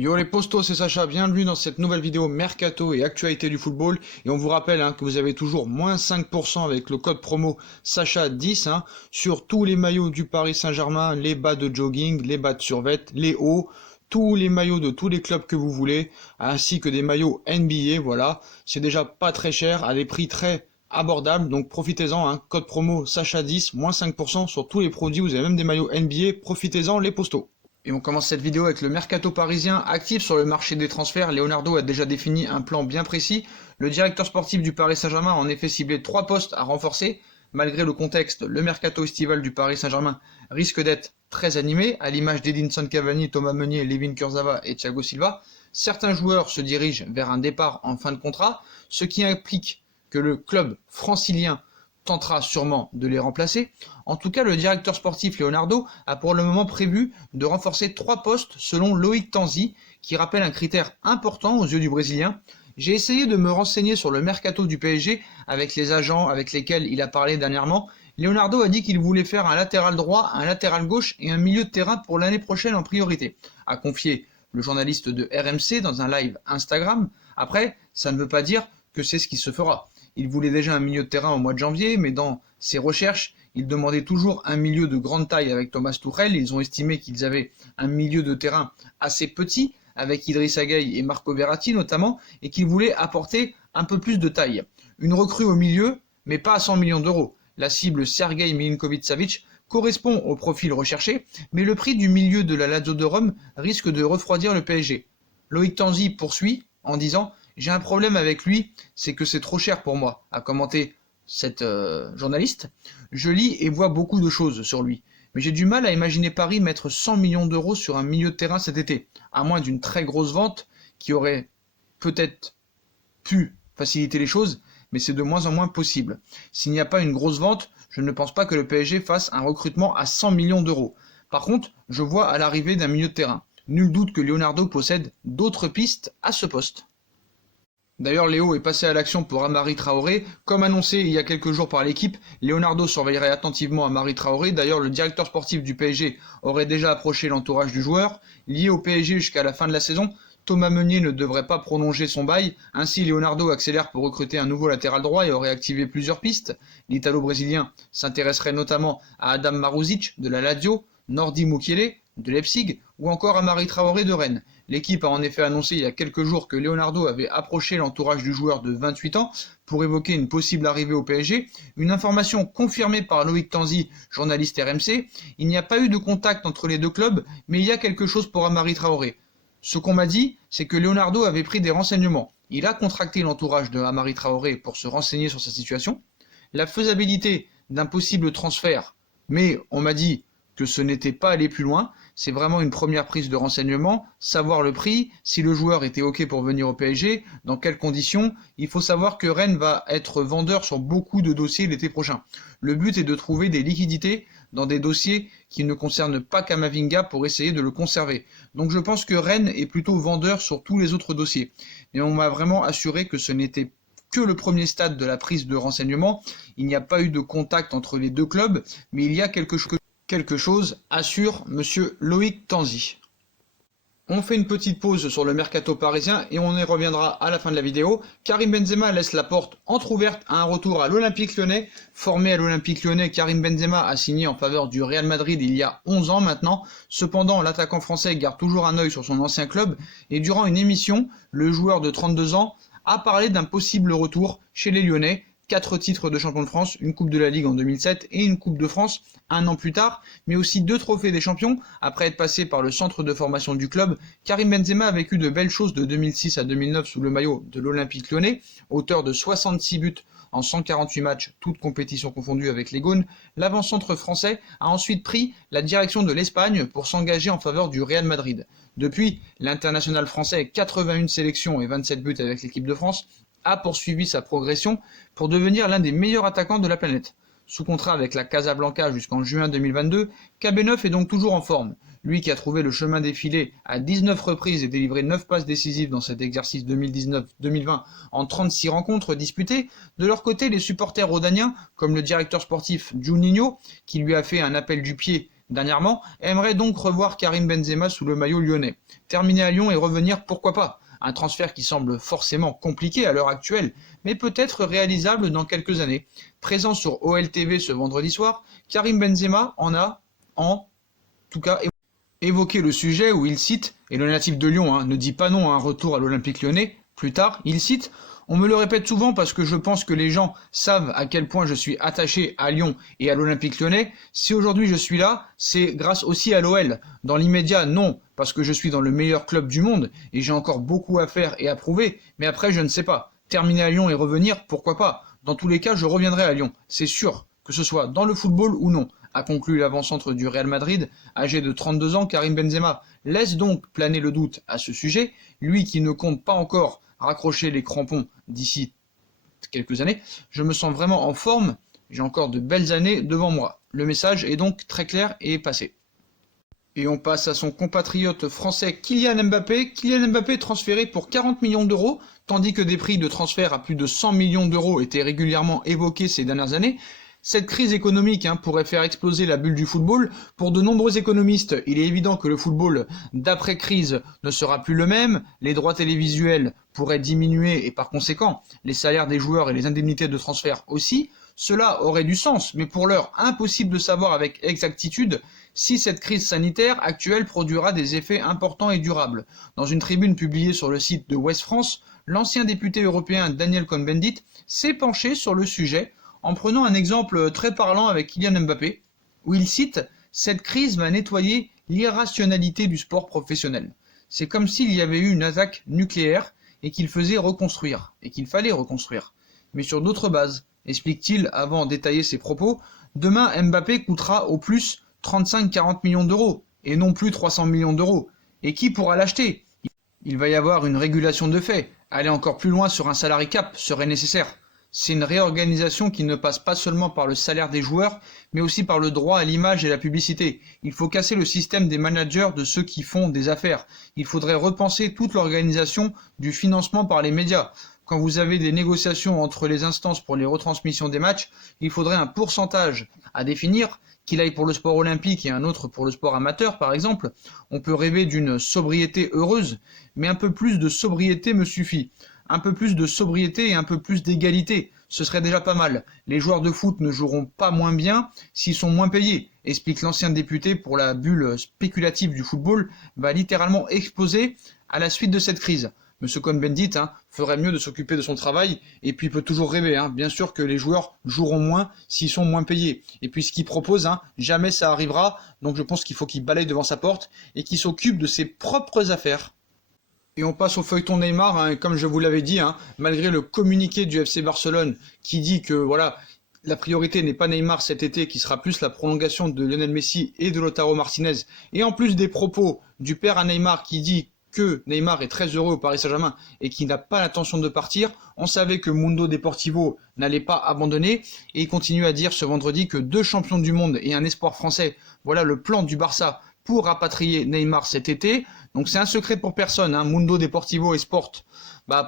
Yo les postos, c'est Sacha, bienvenue dans cette nouvelle vidéo Mercato et actualité du football. Et on vous rappelle que vous avez toujours moins 5% avec le code promo Sacha10 sur tous les maillots du Paris Saint-Germain, les bas de jogging, les bas de survêt, les hauts, tous les maillots de tous les clubs que vous voulez, ainsi que des maillots NBA, voilà. C'est déjà pas très cher, à des prix très abordables, donc profitez-en, code promo Sacha10, moins 5% sur tous les produits, vous avez même des maillots NBA, profitez-en les postos. Et on commence cette vidéo avec le mercato parisien actif sur le marché des transferts. Leonardo a déjà défini un plan bien précis. Le directeur sportif du Paris Saint-Germain a en effet ciblé 3 postes à renforcer. Malgré le contexte, le mercato estival du Paris Saint-Germain risque d'être très animé, à l'image d'Edinson Cavani, Thomas Meunier, Layvin Kurzawa et Thiago Silva. Certains joueurs se dirigent vers un départ en fin de contrat, ce qui implique que le club francilien tentera sûrement de les remplacer. En tout cas, le directeur sportif Leonardo a pour le moment prévu de renforcer 3 postes selon Loïc Tanzi, qui rappelle un critère important aux yeux du Brésilien. J'ai essayé de me renseigner sur le mercato du PSG avec les agents avec lesquels il a parlé dernièrement. Leonardo a dit qu'il voulait faire un latéral droit, un latéral gauche et un milieu de terrain pour l'année prochaine en priorité, a confié le journaliste de RMC dans un live Instagram. Après, ça ne veut pas dire que c'est ce qui se fera. Il voulait déjà un milieu de terrain au mois de janvier, mais dans ses recherches, il demandait toujours un milieu de grande taille avec Thomas Tuchel. Ils ont estimé qu'ils avaient un milieu de terrain assez petit, avec Idrissa Gueye et Marco Verratti notamment, et qu'il voulait apporter un peu plus de taille. Une recrue au milieu, mais pas à 100 millions d'euros. La cible Sergei Milinkovic-Savic correspond au profil recherché, mais le prix du milieu de la Lazio de Rome risque de refroidir le PSG. Loïc Tanzi poursuit en disant « J'ai un problème avec lui, c'est que c'est trop cher pour moi », a commenté cette journaliste. « Je lis et vois beaucoup de choses sur lui, mais j'ai du mal à imaginer Paris mettre 100 millions d'euros sur un milieu de terrain cet été, à moins d'une très grosse vente qui aurait peut-être pu faciliter les choses, mais c'est de moins en moins possible. S'il n'y a pas une grosse vente, je ne pense pas que le PSG fasse un recrutement à 100 millions d'euros. Par contre, je vois à l'arrivée d'un milieu de terrain. Nul doute que Leonardo possède d'autres pistes à ce poste. » D'ailleurs, Léo est passé à l'action pour Amari Traoré. Comme annoncé il y a quelques jours par l'équipe, Leonardo surveillerait attentivement Amari Traoré. D'ailleurs, le directeur sportif du PSG aurait déjà approché l'entourage du joueur. Lié au PSG jusqu'à la fin de la saison, Thomas Meunier ne devrait pas prolonger son bail. Ainsi, Leonardo accélère pour recruter un nouveau latéral droit et aurait activé plusieurs pistes. L'Italo-Brésilien s'intéresserait notamment à Adam Maruzic de la Lazio, Nordi Mukiele de Leipzig ou encore Amari Traoré de Rennes. L'équipe a en effet annoncé il y a quelques jours que Leonardo avait approché l'entourage du joueur de 28 ans pour évoquer une possible arrivée au PSG. Une information confirmée par Loïc Tanzi, journaliste RMC. Il n'y a pas eu de contact entre les deux clubs, mais il y a quelque chose pour Amari Traoré. Ce qu'on m'a dit, c'est que Leonardo avait pris des renseignements. Il a contracté l'entourage de Amari Traoré pour se renseigner sur sa situation. La faisabilité d'un possible transfert, mais on m'a dit que ce n'était pas aller plus loin, c'est vraiment une première prise de renseignement, savoir le prix, si le joueur était OK pour venir au PSG, dans quelles conditions. Il faut savoir que Rennes va être vendeur sur beaucoup de dossiers l'été prochain. Le but est de trouver des liquidités dans des dossiers qui ne concernent pas Camavinga pour essayer de le conserver. Donc je pense que Rennes est plutôt vendeur sur tous les autres dossiers. Mais on m'a vraiment assuré que ce n'était que le premier stade de la prise de renseignement. Il n'y a pas eu de contact entre les deux clubs, mais il y a quelque chose, assure monsieur Loïc Tanzi. On fait une petite pause sur le mercato parisien et on y reviendra à la fin de la vidéo. Karim Benzema laisse la porte entrouverte à un retour à l'Olympique Lyonnais. Formé à l'Olympique Lyonnais, Karim Benzema a signé en faveur du Real Madrid il y a 11 ans maintenant. Cependant, l'attaquant français garde toujours un œil sur son ancien club et durant une émission, le joueur de 32 ans a parlé d'un possible retour chez les Lyonnais. 4 titres de champion de France, une Coupe de la Ligue en 2007 et une Coupe de France un an plus tard, mais aussi 2 trophées des champions. Après être passé par le centre de formation du club, Karim Benzema a vécu de belles choses de 2006 à 2009 sous le maillot de l'Olympique Lyonnais, auteur de 66 buts en 148 matchs, toutes compétitions confondues avec les Gaunes. L'avant-centre français a ensuite pris la direction de l'Espagne pour s'engager en faveur du Real Madrid. Depuis, l'international français, 81 sélections et 27 buts avec l'équipe de France, a poursuivi sa progression pour devenir l'un des meilleurs attaquants de la planète. Sous contrat avec la Casablanca jusqu'en juin 2022, KB9 est donc toujours en forme. Lui qui a trouvé le chemin défilé à 19 reprises et délivré 9 passes décisives dans cet exercice 2019-2020 en 36 rencontres disputées. De leur côté, les supporters rhodaniens, comme le directeur sportif Juninho, qui lui a fait un appel du pied dernièrement, aimerait donc revoir Karim Benzema sous le maillot lyonnais. Terminer à Lyon et revenir, pourquoi pas? Un transfert qui semble forcément compliqué à l'heure actuelle, mais peut-être réalisable dans quelques années. Présent sur OLTV ce vendredi soir, Karim Benzema en tout cas, évoqué le sujet où il cite, et le natif de Lyon ne dit pas non à un retour à l'Olympique lyonnais, plus tard, il cite: on me le répète souvent parce que je pense que les gens savent à quel point je suis attaché à Lyon et à l'Olympique lyonnais. Si aujourd'hui je suis là, c'est grâce aussi à l'OL. Dans l'immédiat, non, parce que je suis dans le meilleur club du monde et j'ai encore beaucoup à faire et à prouver, mais après je ne sais pas. Terminer à Lyon et revenir, pourquoi pas? Dans tous les cas, je reviendrai à Lyon, c'est sûr, que ce soit dans le football ou non, a conclu l'avant-centre du Real Madrid, âgé de 32 ans, Karim Benzema. Laisse donc planer le doute à ce sujet, lui qui ne compte pas encore raccrocher les crampons d'ici quelques années. Je me sens vraiment en forme, j'ai encore de belles années devant moi. Le message est donc très clair et passé. Et on passe à son compatriote français Kylian Mbappé. Kylian Mbappé transféré pour 40 millions d'euros, tandis que des prix de transfert à plus de 100 millions d'euros étaient régulièrement évoqués ces dernières années. Cette crise économique pourrait faire exploser la bulle du football. Pour de nombreux économistes, il est évident que le football d'après-crise ne sera plus le même, les droits télévisuels pourraient diminuer et par conséquent, les salaires des joueurs et les indemnités de transfert aussi. Cela aurait du sens, mais pour l'heure, impossible de savoir avec exactitude si cette crise sanitaire actuelle produira des effets importants et durables. Dans une tribune publiée sur le site de Ouest France, l'ancien député européen Daniel Cohn-Bendit s'est penché sur le sujet en prenant un exemple très parlant avec Kylian Mbappé, où il cite « Cette crise va nettoyer l'irrationalité du sport professionnel. C'est comme s'il y avait eu une attaque nucléaire et qu'il fallait reconstruire. Mais sur d'autres bases, explique-t-il avant de détailler ses propos. Demain, Mbappé coûtera au plus 35-40 millions d'euros, et non plus 300 millions d'euros. Et qui pourra l'acheter? Il va y avoir une régulation de fait. Aller encore plus loin sur un salary cap serait nécessaire. C'est une réorganisation qui ne passe pas seulement par le salaire des joueurs, mais aussi par le droit à l'image et la publicité. Il faut casser le système des managers, de ceux qui font des affaires. Il faudrait repenser toute l'organisation du financement par les médias. Quand vous avez des négociations entre les instances pour les retransmissions des matchs, il faudrait un pourcentage à définir, qu'il aille pour le sport olympique et un autre pour le sport amateur par exemple. On peut rêver d'une sobriété heureuse, mais un peu plus de sobriété me suffit. Un peu plus de sobriété et un peu plus d'égalité, ce serait déjà pas mal. Les joueurs de foot ne joueront pas moins bien s'ils sont moins payés, explique l'ancien député pour la bulle spéculative du football, va littéralement exploser à la suite de cette crise. Monsieur Cohn-Bendit ferait mieux de s'occuper de son travail, et puis il peut toujours rêver. Bien sûr que les joueurs joueront moins s'ils sont moins payés. Et puis ce qu'il propose, jamais ça arrivera, donc je pense qu'il faut qu'il balaye devant sa porte et qu'il s'occupe de ses propres affaires. Et on passe au feuilleton Neymar, comme je vous l'avais dit, malgré le communiqué du FC Barcelone qui dit que voilà, la priorité n'est pas Neymar cet été, qui sera plus la prolongation de Lionel Messi et de Lautaro Martinez, et en plus des propos du père à Neymar qui dit que Neymar est très heureux au Paris Saint-Germain et qui n'a pas l'intention de partir, on savait que Mundo Deportivo n'allait pas abandonner, et il continue à dire ce vendredi que 2 champions du monde et un espoir français, voilà le plan du Barça pour rapatrier Neymar cet été. Donc c'est un secret pour personne, Mundo Deportivo et Sport.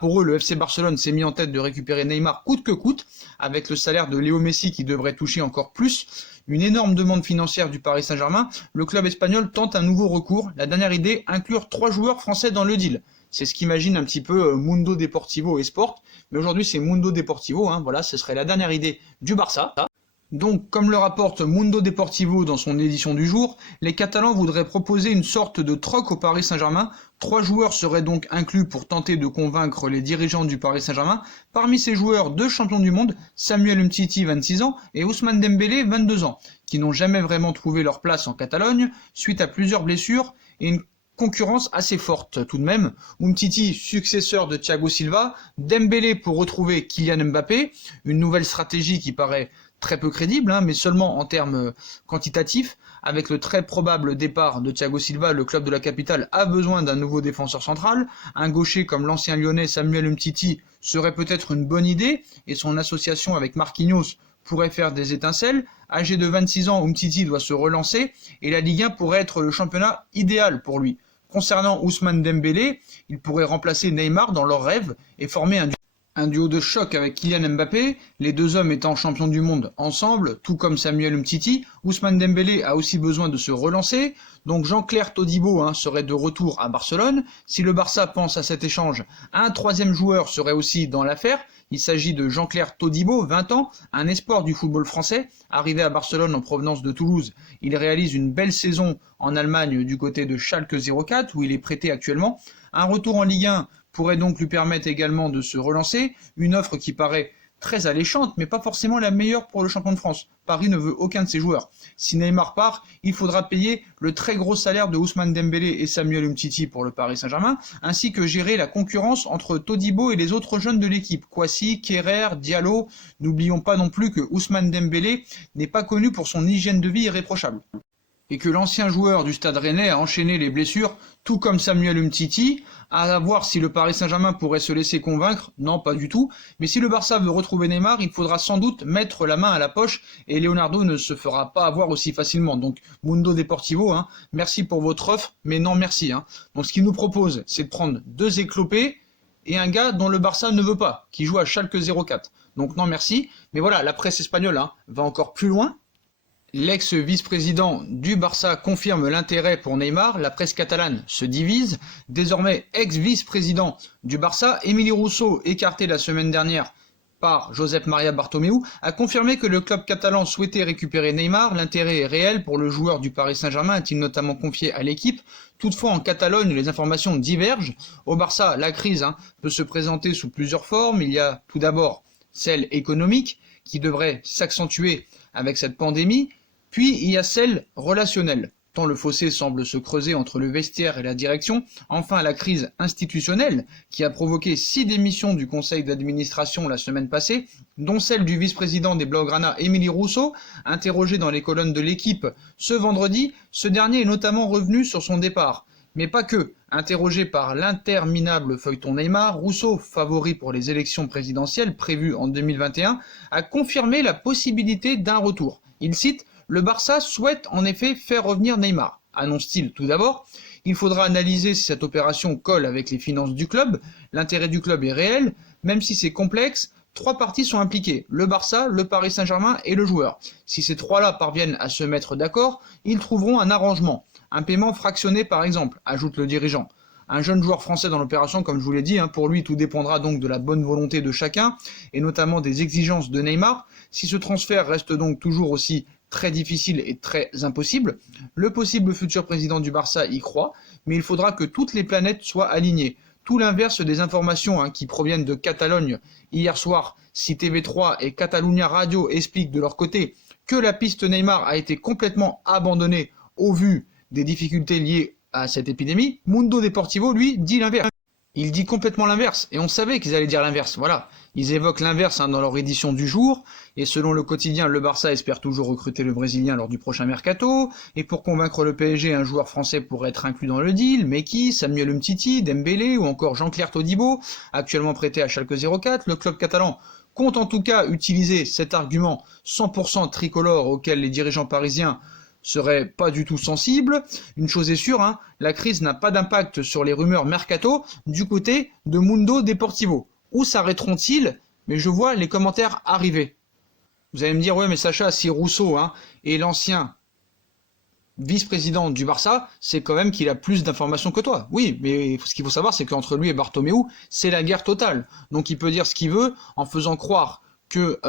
Pour eux, le FC Barcelone s'est mis en tête de récupérer Neymar coûte que coûte, avec le salaire de Léo Messi qui devrait toucher encore plus. Une énorme demande financière du Paris Saint-Germain, le club espagnol tente un nouveau recours. La dernière idée, inclure 3 joueurs français dans le deal. C'est ce qu'imagine un petit peu Mundo Deportivo et Sport. Mais aujourd'hui, c'est Mundo Deportivo, voilà, ce serait la dernière idée du Barça. Donc, comme le rapporte Mundo Deportivo dans son édition du jour, les Catalans voudraient proposer une sorte de troc au Paris Saint-Germain. 3 joueurs seraient donc inclus pour tenter de convaincre les dirigeants du Paris Saint-Germain. Parmi ces joueurs, 2 champions du monde, Samuel Umtiti, 26 ans, et Ousmane Dembélé, 22 ans, qui n'ont jamais vraiment trouvé leur place en Catalogne, suite à plusieurs blessures et une concurrence assez forte tout de même. Umtiti, successeur de Thiago Silva, Dembélé pour retrouver Kylian Mbappé, une nouvelle stratégie qui paraît très peu crédible, mais seulement en termes quantitatifs. Avec le très probable départ de Thiago Silva, le club de la capitale a besoin d'un nouveau défenseur central. Un gaucher comme l'ancien lyonnais Samuel Umtiti serait peut-être une bonne idée, et son association avec Marquinhos pourrait faire des étincelles. Âgé de 26 ans, Umtiti doit se relancer, et la Ligue 1 pourrait être le championnat idéal pour lui. Concernant Ousmane Dembélé, il pourrait remplacer Neymar dans leur rêve et former Un duo de choc avec Kylian Mbappé, les deux hommes étant champions du monde ensemble, tout comme Samuel Umtiti. Ousmane Dembélé a aussi besoin de se relancer, donc Jean-Claire Todibo serait de retour à Barcelone. Si le Barça pense à cet échange, un troisième joueur serait aussi dans l'affaire. Il s'agit de Jean-Claire Todibo, 20 ans, un espoir du football français. Arrivé à Barcelone en provenance de Toulouse, il réalise une belle saison en Allemagne du côté de Schalke 04 où il est prêté actuellement. Un retour en Ligue 1 pourrait donc lui permettre également de se relancer, une offre qui paraît très alléchante, mais pas forcément la meilleure pour le champion de France. Paris ne veut aucun de ses joueurs. Si Neymar part, il faudra payer le très gros salaire de Ousmane Dembélé et Samuel Umtiti pour le Paris Saint-Germain, ainsi que gérer la concurrence entre Todibo et les autres jeunes de l'équipe, Kouassi, Kerrer, Diallo. N'oublions pas non plus que Ousmane Dembélé n'est pas connu pour son hygiène de vie irréprochable. Et que l'ancien joueur du Stade Rennais a enchaîné les blessures, tout comme Samuel Umtiti. À voir si le Paris Saint-Germain pourrait se laisser convaincre, non pas du tout, mais si le Barça veut retrouver Neymar, il faudra sans doute mettre la main à la poche, et Leonardo ne se fera pas avoir aussi facilement. Donc Mundo Deportivo, merci pour votre offre, mais non merci. Donc ce qu'il nous propose, c'est de prendre deux éclopés, et un gars dont le Barça ne veut pas, qui joue à Schalke 04. Donc non merci, mais voilà, la presse espagnole va encore plus loin. L'ex-vice-président du Barça confirme l'intérêt pour Neymar, la presse catalane se divise. Désormais ex-vice-président du Barça, Émilie Rousseau, écarté la semaine dernière par Josep Maria Bartomeu, a confirmé que le club catalan souhaitait récupérer Neymar. L'intérêt est réel pour le joueur du Paris Saint-Germain, a-t-il notamment confié à l'équipe. Toutefois, en Catalogne, les informations divergent. Au Barça, la crise peut se présenter sous plusieurs formes. Il y a tout d'abord celle économique, qui devrait s'accentuer avec cette pandémie. Puis il y a celle relationnelle, tant le fossé semble se creuser entre le vestiaire et la direction. Enfin, la crise institutionnelle, qui a provoqué 6 démissions du conseil d'administration la semaine passée, dont celle du vice-président des Blaugrana, Émilie Rousseau. Interrogé dans les colonnes de l'équipe ce vendredi, ce dernier est notamment revenu sur son départ. Mais pas que. Interrogé par l'interminable feuilleton Neymar, Rousseau, favori pour les élections présidentielles prévues en 2021, a confirmé la possibilité d'un retour. Il cite: le Barça souhaite en effet faire revenir Neymar. Annonce-t-il tout d'abord. Il faudra analyser si cette opération colle avec les finances du club. L'intérêt du club est réel, même si c'est complexe. 3 parties sont impliquées, le Barça, le Paris Saint-Germain et le joueur. Si ces 3-là parviennent à se mettre d'accord, ils trouveront un arrangement. Un paiement fractionné par exemple, ajoute le dirigeant. Un jeune joueur français dans l'opération, comme je vous l'ai dit, pour lui tout dépendra donc de la bonne volonté de chacun, et notamment des exigences de Neymar. Si ce transfert reste donc toujours aussi très difficile et très impossible, le possible futur président du Barça y croit, mais il faudra que toutes les planètes soient alignées. Tout l'inverse des informations qui proviennent de Catalogne. Hier soir, si TV3 et Catalunya Radio expliquent de leur côté que la piste Neymar a été complètement abandonnée au vu des difficultés liées à cette épidémie, Mundo Deportivo, lui, dit l'inverse. Il dit complètement l'inverse, et on savait qu'ils allaient dire l'inverse, voilà. Ils évoquent l'inverse dans leur édition du jour, et selon le quotidien, le Barça espère toujours recruter le Brésilien lors du prochain mercato, et pour convaincre le PSG, un joueur français pourrait être inclus dans le deal, mais qui? Samuel Umtiti, Dembélé, ou encore Jean-Claire Todibo, actuellement prêté à Schalke 04, le club catalan compte en tout cas utiliser cet argument 100% tricolore auquel les dirigeants parisiens seraient pas du tout sensibles. Une chose est sûre, la crise n'a pas d'impact sur les rumeurs mercato du côté de Mundo Deportivo. Où s'arrêteront-ils? Mais je vois les commentaires arriver. Vous allez me dire, ouais mais Sacha, si Rousseau est l'ancien vice-président du Barça, c'est quand même qu'il a plus d'informations que toi. Oui, mais ce qu'il faut savoir, c'est qu'entre lui et Bartomeu, c'est la guerre totale. Donc il peut dire ce qu'il veut en faisant croire que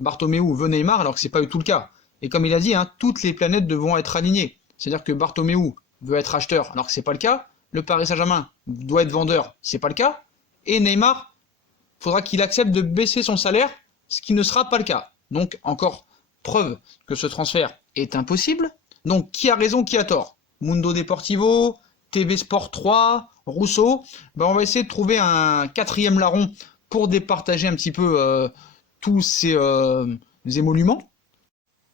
Bartomeu veut Neymar, alors que c'est pas du tout le cas. Et comme il a dit, toutes les planètes devront être alignées. C'est-à-dire que Bartomeu veut être acheteur, alors que c'est pas le cas. Le Paris Saint-Germain doit être vendeur, c'est pas le cas. Et Neymar, faudra qu'il accepte de baisser son salaire, ce qui ne sera pas le cas. Donc encore preuve que ce transfert est impossible. Donc qui a raison, qui a tort? Mundo Deportivo, TV Sport 3, Rousseau. On va essayer de trouver un 4e larron pour départager un petit peu tous ces émoluments.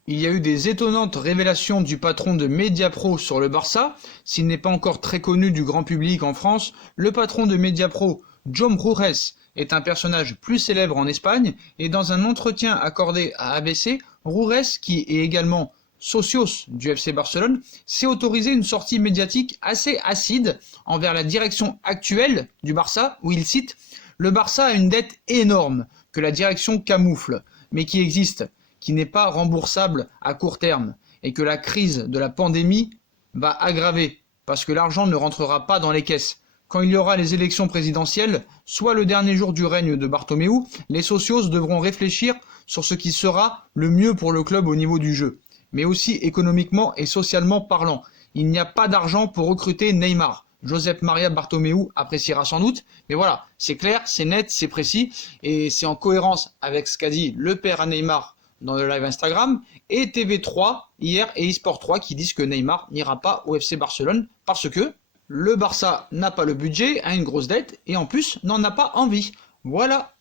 Il y a eu des étonnantes révélations du patron de Mediapro sur le Barça. S'il n'est pas encore très connu du grand public en France, le patron de Mediapro, Jaume Roures, est un personnage plus célèbre en Espagne, et dans un entretien accordé à ABC, Roures, qui est également socios du FC Barcelone, s'est autorisé une sortie médiatique assez acide envers la direction actuelle du Barça, où il cite: Le Barça a une dette énorme que la direction camoufle, mais qui existe, qui n'est pas remboursable à court terme, et que la crise de la pandémie va aggraver, parce que l'argent ne rentrera pas dans les caisses. Quand il y aura les élections présidentielles, soit le dernier jour du règne de Bartomeu, les socios devront réfléchir sur ce qui sera le mieux pour le club au niveau du jeu, mais aussi économiquement et socialement parlant. Il n'y a pas d'argent pour recruter Neymar. Josep Maria Bartomeu appréciera sans doute, mais voilà, c'est clair, c'est net, c'est précis, et c'est en cohérence avec ce qu'a dit le père à Neymar dans le live Instagram, et TV3 hier et eSport 3 qui disent que Neymar n'ira pas au FC Barcelone parce que le Barça n'a pas le budget, a une grosse dette, et en plus n'en a pas envie. Voilà.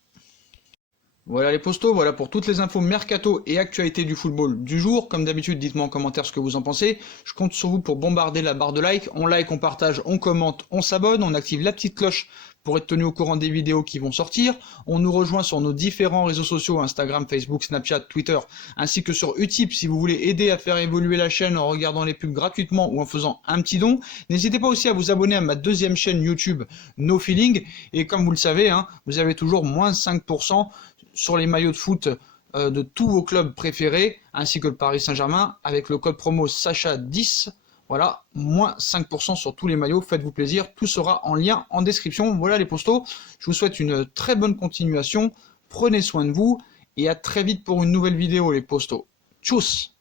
Voilà les postos, voilà pour toutes les infos mercato et actualités du football du jour. Comme d'habitude, dites-moi en commentaire ce que vous en pensez. Je compte sur vous pour bombarder la barre de like. On like, on partage, on commente, on s'abonne, on active la petite cloche pour être tenu au courant des vidéos qui vont sortir. On nous rejoint sur nos différents réseaux sociaux, Instagram, Facebook, Snapchat, Twitter, ainsi que sur Utip si vous voulez aider à faire évoluer la chaîne en regardant les pubs gratuitement ou en faisant un petit don. N'hésitez pas aussi à vous abonner à ma deuxième chaîne YouTube, No Feeling. Et comme vous le savez, vous avez toujours moins 5% sur les maillots de foot de tous vos clubs préférés, ainsi que le Paris Saint-Germain, avec le code promo Sacha10. Voilà, moins 5% sur tous les maillots, faites-vous plaisir, tout sera en lien en description. Voilà les postos, je vous souhaite une très bonne continuation, prenez soin de vous, et à très vite pour une nouvelle vidéo les postos. Tchuss!